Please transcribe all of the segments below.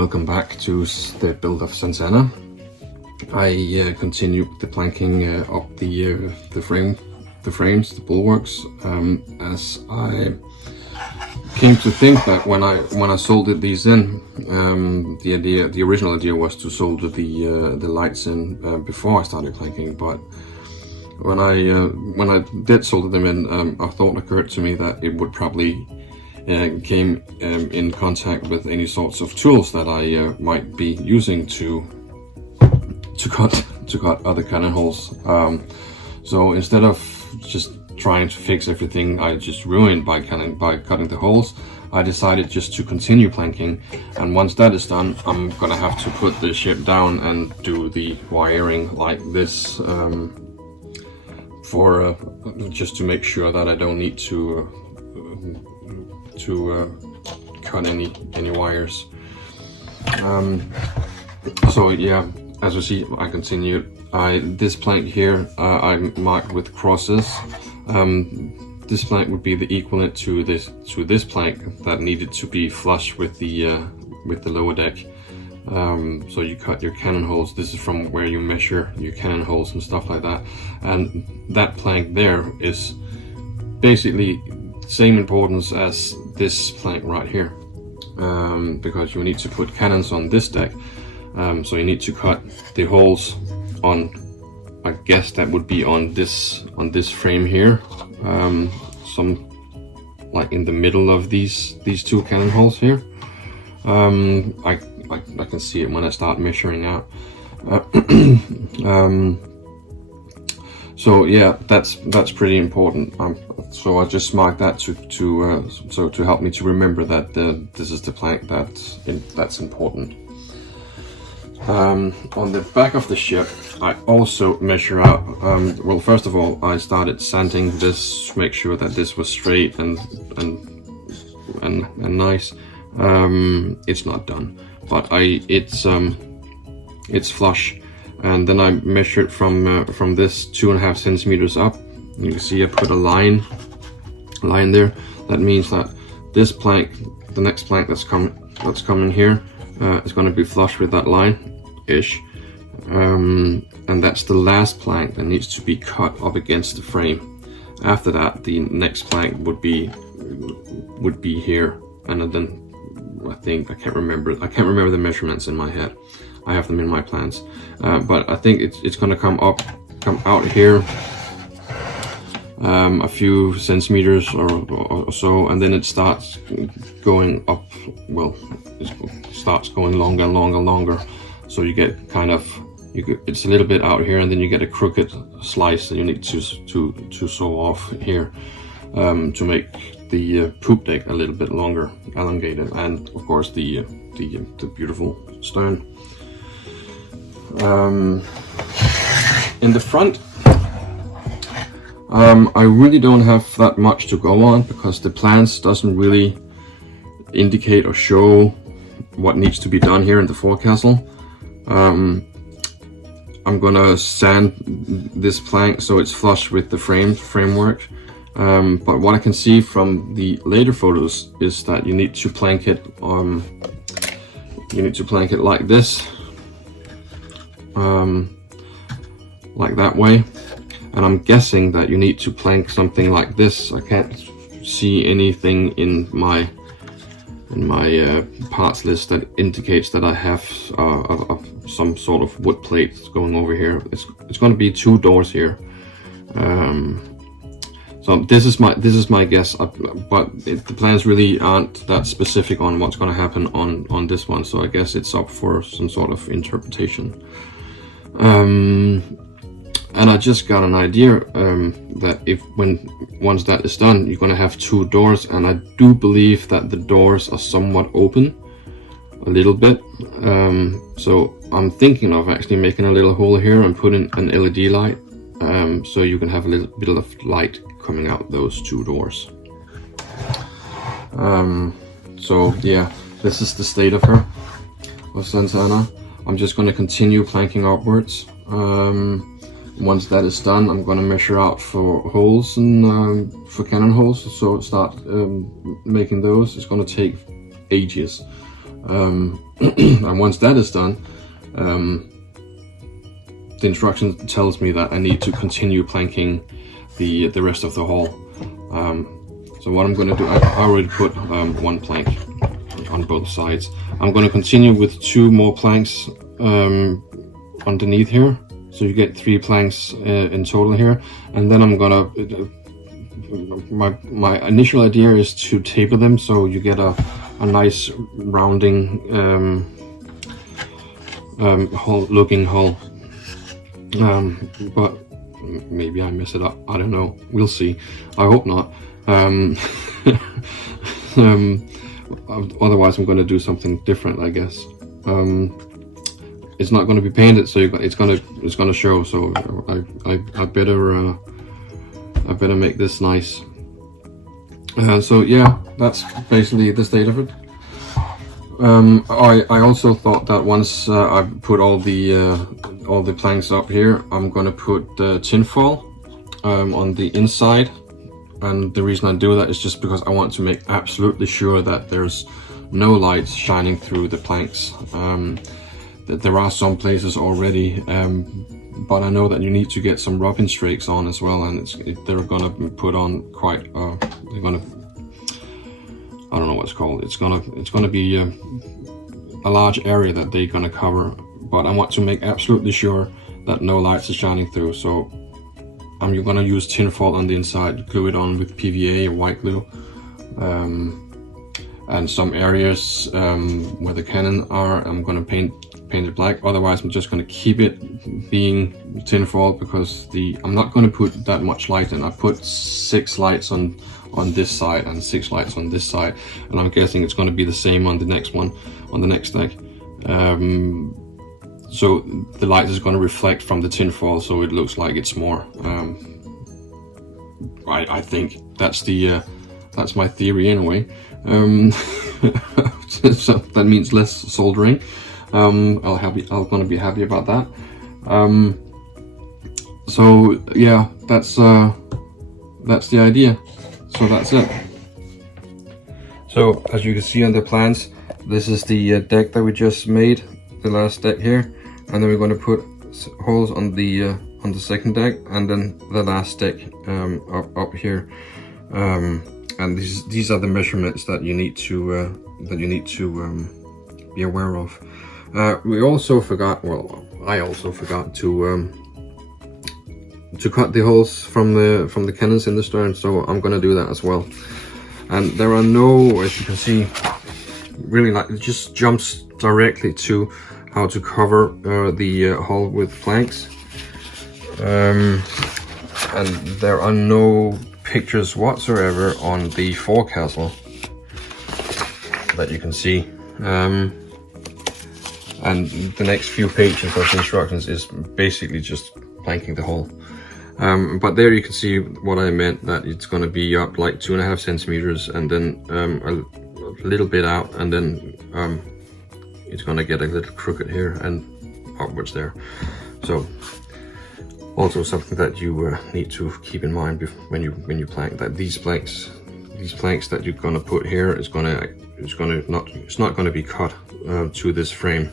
welcome back to the build of Santana. I continued the planking up the frames, the bulwarks, as I came to think that when I soldered these in, the original idea was to solder the lights in before I started planking, but when I did solder them in, a thought occurred to me that it would probably came in contact with any sorts of tools that I might be using to cut other cannon holes. So instead of just trying to fix everything I just ruined by cutting the holes, I decided just to continue planking, and once that is done, I'm gonna have to put the ship down and do the wiring like this, for just to make sure that I don't need to cut any wires. So yeah, as you see, I continued. This plank here, I marked with crosses. This plank would be the equivalent to this plank that needed to be flush with the lower deck. So you cut your cannon holes. This is from where you measure your cannon holes and stuff like that. And that plank there is basically same importance as this plank right here, because you need to put cannons on this deck. So you need to cut the holes on, I guess that would be on this frame here, some like in the middle of these two cannon holes here. I can see it when I start measuring out. So yeah, that's pretty important. So I just marked that to help me to remember that this is the plank that's important. On the back of the ship, I also measure out. Well, first of all, I started sanding this to make sure that this was straight and nice. It's not done, but it's flush. And then I measured from this 2.5 centimeters up. You can see I put a line there. That means that this plank, the next plank that's coming here, is going to be flush with that line-ish. And that's the last plank that needs to be cut up against the frame. After that, the next plank would be here, and then I can't remember the measurements in my head. I have them in my plans, but I think it's going to come out here a few centimeters or so, and then it starts going up. Well, it starts going longer and longer. So you get it's a little bit out here, and then you get a crooked slice that you need to saw off here, to make the poop deck a little bit longer, elongated, and of course the beautiful stern. In the front, I really don't have that much to go on, because the plans doesn't really indicate or show what needs to be done here in the forecastle. I'm gonna sand this plank so it's flush with the framework. But what I can see from the later photos is that you need to plank it. You need to plank it like this, like that way. And I'm guessing that you need to plank something like this. I can't see anything in my parts list that indicates that I have some sort of wood plate going over here. It's going to be 2 doors here. So this is my guess, but the plans really aren't that specific on what's going to happen on this one. So I guess it's up for some sort of interpretation. And I just got an idea that once that is done, you're going to have 2 doors, and I do believe that the doors are somewhat open a little bit. So I'm thinking of actually making a little hole here and putting an LED light, so you can have a little bit of light coming out those 2 doors. So yeah, this is the state of her, of Santana. I'm just going to continue planking upwards. Once that is done, I'm going to measure out for holes and for cannon holes, so start making those. It's going to take ages. And once that is done, the instruction tells me that I need to continue planking the rest of the hall. So what I'm going to do, I already put one plank on both sides. I'm going to continue with 2 more planks underneath here, so you get 3 planks in total here. And then I'm gonna, my initial idea is to taper them so you get a nice rounding looking hull. But maybe I mess it up, I don't know, we'll see. I hope not. Otherwise I'm going to do something different, I guess. It's not going to be painted, so it's going to show. So I better make this nice. So yeah, that's basically the state of it. I also thought that once I put all the planks up here, I'm going to put tinfoil on the inside. And the reason I do that is just because I want to make absolutely sure that there's no lights shining through the planks. That there are some places already, but I know that you need to get some rubbing streaks on as well, and they're gonna put on quite. They're gonna. I don't know what it's called. It's gonna be a large area that they're gonna cover, but I want to make absolutely sure that no lights are shining through. So I'm gonna use tinfoil on the inside, glue it on with PVA or white glue, and some areas where the cannon are, I'm gonna paint it black. Otherwise, I'm just gonna keep it being tinfoil because I'm not gonna put that much light in. I put 6 lights on this side and 6 lights on this side, and I'm guessing it's gonna be the same on the next one, on the next deck. So the light is going to reflect from the tinfoil, so it looks like it's more. I think that's my theory anyway. So that means less soldering. I'm going to be happy about that. So yeah, that's the idea. So that's it. So as you can see on the plans, this is the deck that we just made, the last deck here. And then we're going to put holes on the second deck, and then the last deck up here. And these are the measurements that you need to be aware of. We also forgot. Well, I also forgot to cut the holes from the cannons in the stern. So I'm going to do that as well. And there are no, as you can see, really, like, it just jumps directly to how to cover the hull with planks, and there are no pictures whatsoever on the Forecastle that you can see, and the next few pages of instructions is basically just planking the hull. But there you can see what I meant, that it's going to be up like 2.5 centimeters, and then a little bit out, and then it's gonna get a little crooked here and upwards there. So also something that you need to keep in mind when you plank, that these planks that you're gonna put here it's not gonna be cut to this frame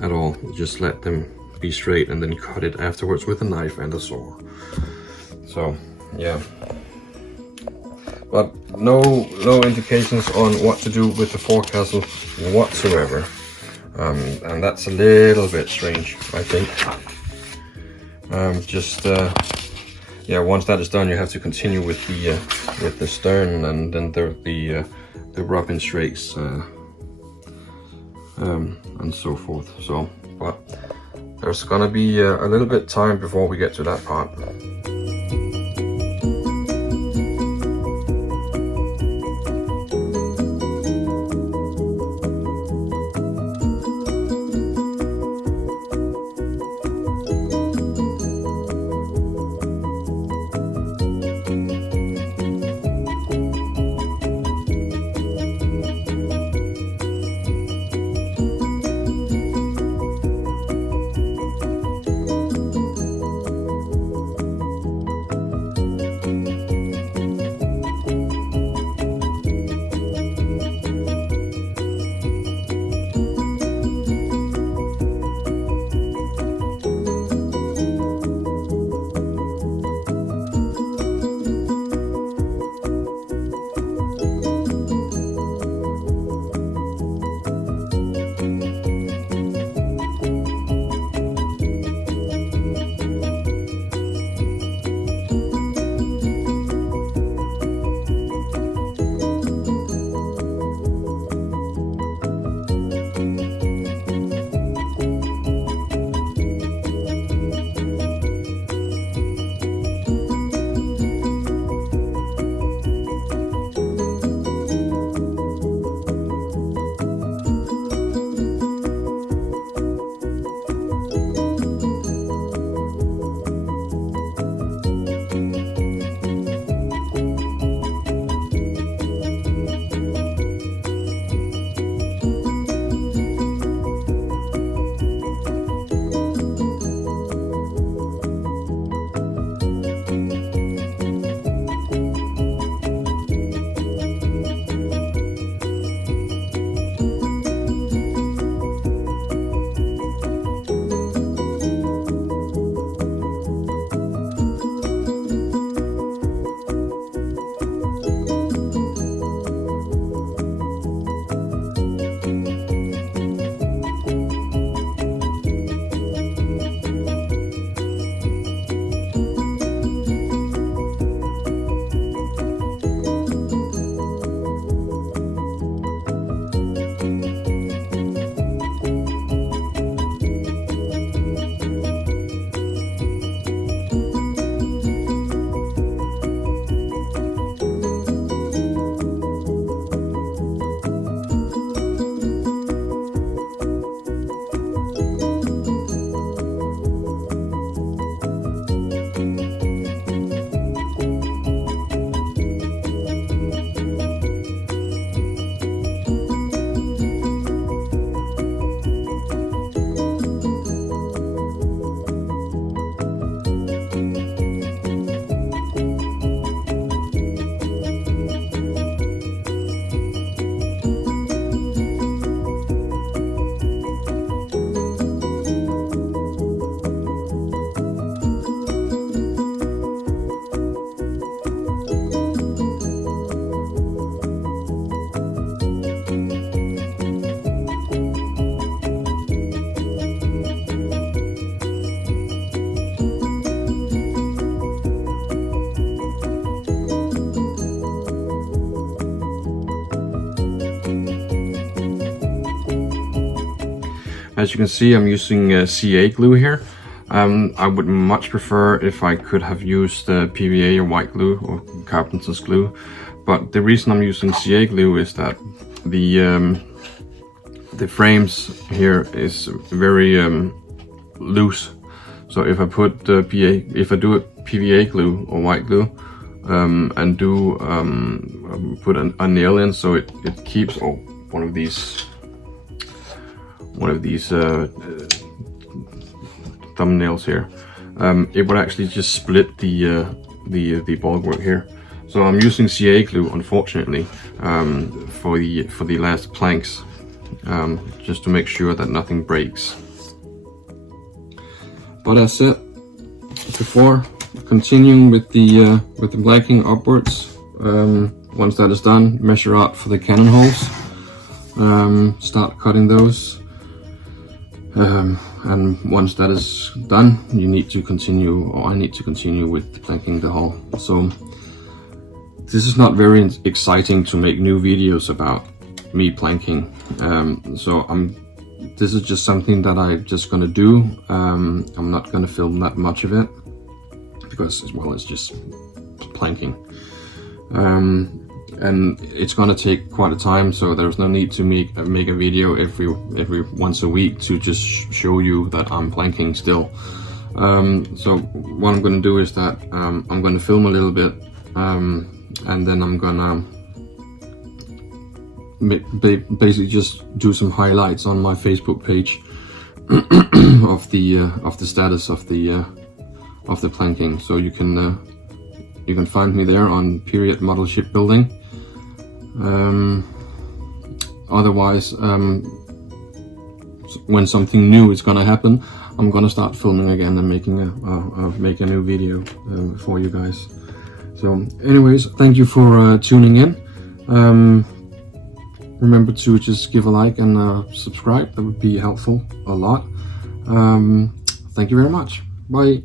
at all. Just let them be straight and then cut it afterwards with a knife and a saw. So yeah, but no indications on what to do with the Forecastle whatsoever. And that's a little bit strange, I think. Yeah, once that is done, you have to continue with the stern, and then the rubbing streaks and so forth. So, but there's gonna be a little bit time before we get to that part. As you can see, I'm using CA glue here. I would much prefer if I could have used PVA or white glue or carpenter's glue, but the reason I'm using CA glue is that the frames here is very loose. So if I put if I do a PVA glue or white glue and do put a nail in, so it keeps one of these thumbnails here, it would actually just split the bulwark here. So I'm using CA glue, unfortunately, for the last planks, just to make sure that nothing breaks. But as said before, continuing with the blanking upwards. Once that is done, measure out for the cannon holes. Start cutting those. And once that is done, you need to continue, or I need to continue with planking the hull. So this is not very exciting to make new videos about me planking. This is just something that I'm just gonna do. I'm not gonna film that much of it because, well, it's just planking. And it's gonna take quite a time, so there's no need to make a video every once a week to just show you that I'm planking still. So what I'm gonna do is that I'm gonna film a little bit, and then I'm gonna basically just do some highlights on my Facebook page of the status of the planking. So you can find me there on Period Model Shipbuilding. Otherwise, when something new is gonna happen, I'm gonna start filming again and make a new video for you guys. So anyways, thank you for tuning in. Remember to just give a like and subscribe. That would be helpful a lot. Thank you very much. Bye.